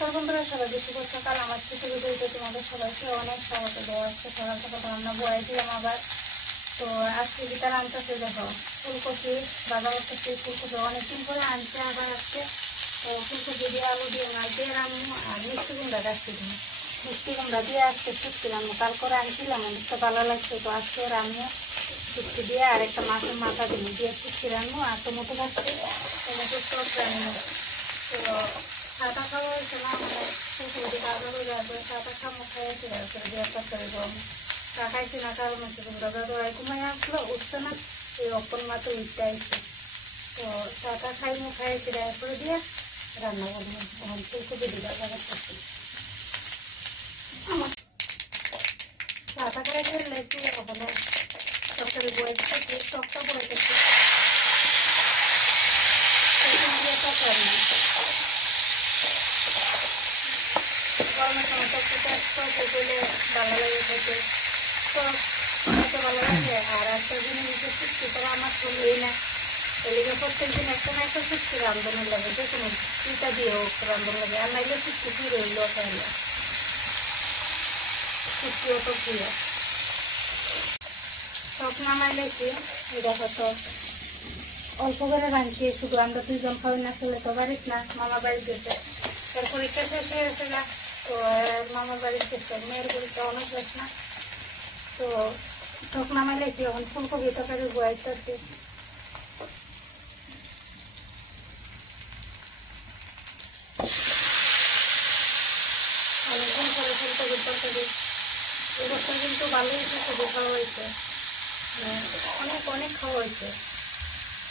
নমস্কার বন্ধুরা, সবাই শুভ সকাল। আমার ছোট ভিডিওতে তোমাদের সবাইকে অনেক স্বাগত দেওয়া হচ্ছে। সকাল সকাল রান্না বয়াই দিলাম আবার। তো আজকে যেটা রান্নাতে দেখো, ফুলকপি বাজার করতেছি। ফুলকপি অনেকদিন পরে আনতে আবার আজকে। তো ফুলকপি দিয়ে আলু দিয়ে মাছ দিয়ে রান্না আর মিষ্টি কুমড়া রাখছি। মিষ্টি কুমড়া দিয়ে আজকে শুটকি রান্না, তারপরে আনছিলাম অনেকটা ভালো লাগছে। তো আজকে রান্না শুটকি দিয়ে আর একটা মাছের মাথা দিয়ে শুটকি রান্না আর টমেটো রাখছি, টমেটো সব রান্না। তো সাদা খাওয়া হয়েছে না, মানে ফুলকপি বাজারে যাবে সাদা খামো খাইয়েছে দিয়ে তরকারি গরম চা খাইছি না, কারণ হচ্ছে তোমরা দাদা ঘুমাই আসলো, উঠছে না, এই অপন মাত্র উঠতে আসছে। তো চাটা খাইমো খাইয়েছি করে দিয়ে রান্না করবো। এখন ফুলকপি দিয়ে বাজার করছি। আমার চাটা খাই লেগেছি, ওখানে তরকারি বয়েছি, টকটা বয়েছি তরকারি গরমের সময় টকটা দিলে ভালো লাগে খেতে, টক খেতে ভালো লাগে। আর একটা জিনিস সৃষ্টি করা আমার চলবেই না, এদিকে প্রত্যেকদিন একটা না একটা সৃষ্টি রান্ধনের লাগে, যে কোনো চিন্তা দিয়ে হোক রান্ধন লাগে। আর নাইলে সৃষ্টি কি রইল তাহলে সৃষ্টি অত প্রিয়। টক নামাই লেছি, দেখো টক অল্প করে রাঁধছি, শুধু আমরা দুইজন খাওয়াই না, চলে তো বাড়িস না, মামার বাড়ি গেছে। তার পরীক্ষা শেষ হয়ে গেছে না, তো মামার বাড়ি গেছে, মেয়ের পরীক্ষা অনেক বেশ না। তো টক নামাই লেছি, এখন ফুলকপি তরকারি বয়াইতেছি। অনেকদিন পরে ফুলকপির তরকারি, এবছর কিন্তু ভালোই ফুলকপি খাওয়া হয়েছে, অনেক অনেক খাওয়া হয়েছে।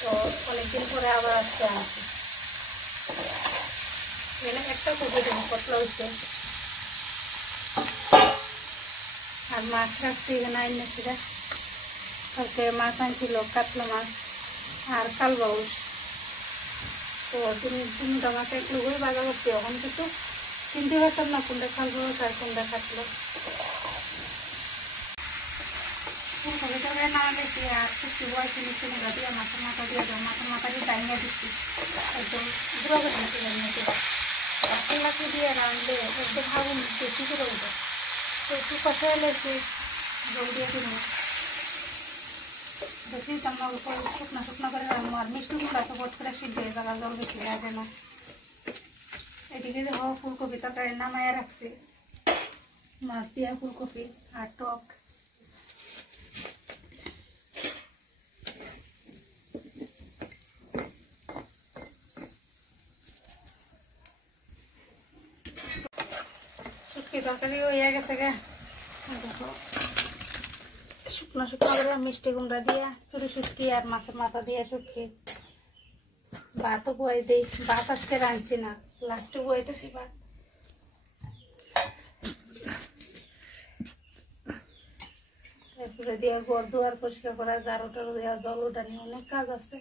তো অনেকদিন পরে আবার আজকে আনছি, মানে একটা কপি দেবো কতলা হয়েছে। আর মাছ রাখছি এখানে আইনে, সেটা কালকে মাছ আনছিল, কাতলা মাছ আর কালবাউস। তো তিনটা মাছ এক লোক বাজার করছি। এখন কিছু চিনতে পারতাম না কোনটা কালবাউস আর কোনটা কাতলা। ফুলকপি তরকারি নামা দিচ্ছি আর শুক্তি বয়সে মিষ্টি মুখা দিয়ে মাছের মাথা দিয়ে দেবো, মাছের মাথা দিয়ে টাইমিয়ে দিচ্ছি, একদম গুঁড়ো করে দিচ্ছি রান্নাতে। লাকড়ি দিয়ে রাঁধলে একদম আগুন বেশি করে উঠে। তো একটু কষাই লেছি, জল দিয়ে দিন বেশি আমরা অল্প শুকনা শুকনো করে রাখবো। আর মিষ্টি কুমড়া তো বোধ করে সিদ্ধ হয়ে যাবে, জল বেশি লাগে না। এদিকে দেখো ফুলকপি তরকারি নামাইয়া রাখছি, মাছ দিয়া ফুলকপি আর টক। শুটকি তরকারি হয়ে গেছে গে, দেখো শুকনো শুকনো করে মিষ্টি কুমড়া দিয়ে চুরি শুটকি আর মাছের মাথা দিয়ে শুটকি। ভাতও বয়ে দিই, ভাত আজকে রাঁধছি না, লাস্টে বইতেছি ভাত। এরপরে দিয়ে ঘর দুয়ার পরিষ্কার করা, ঝাড়ু টাড়ু দেওয়া, জল উঠানি, অনেক কাজ আছে।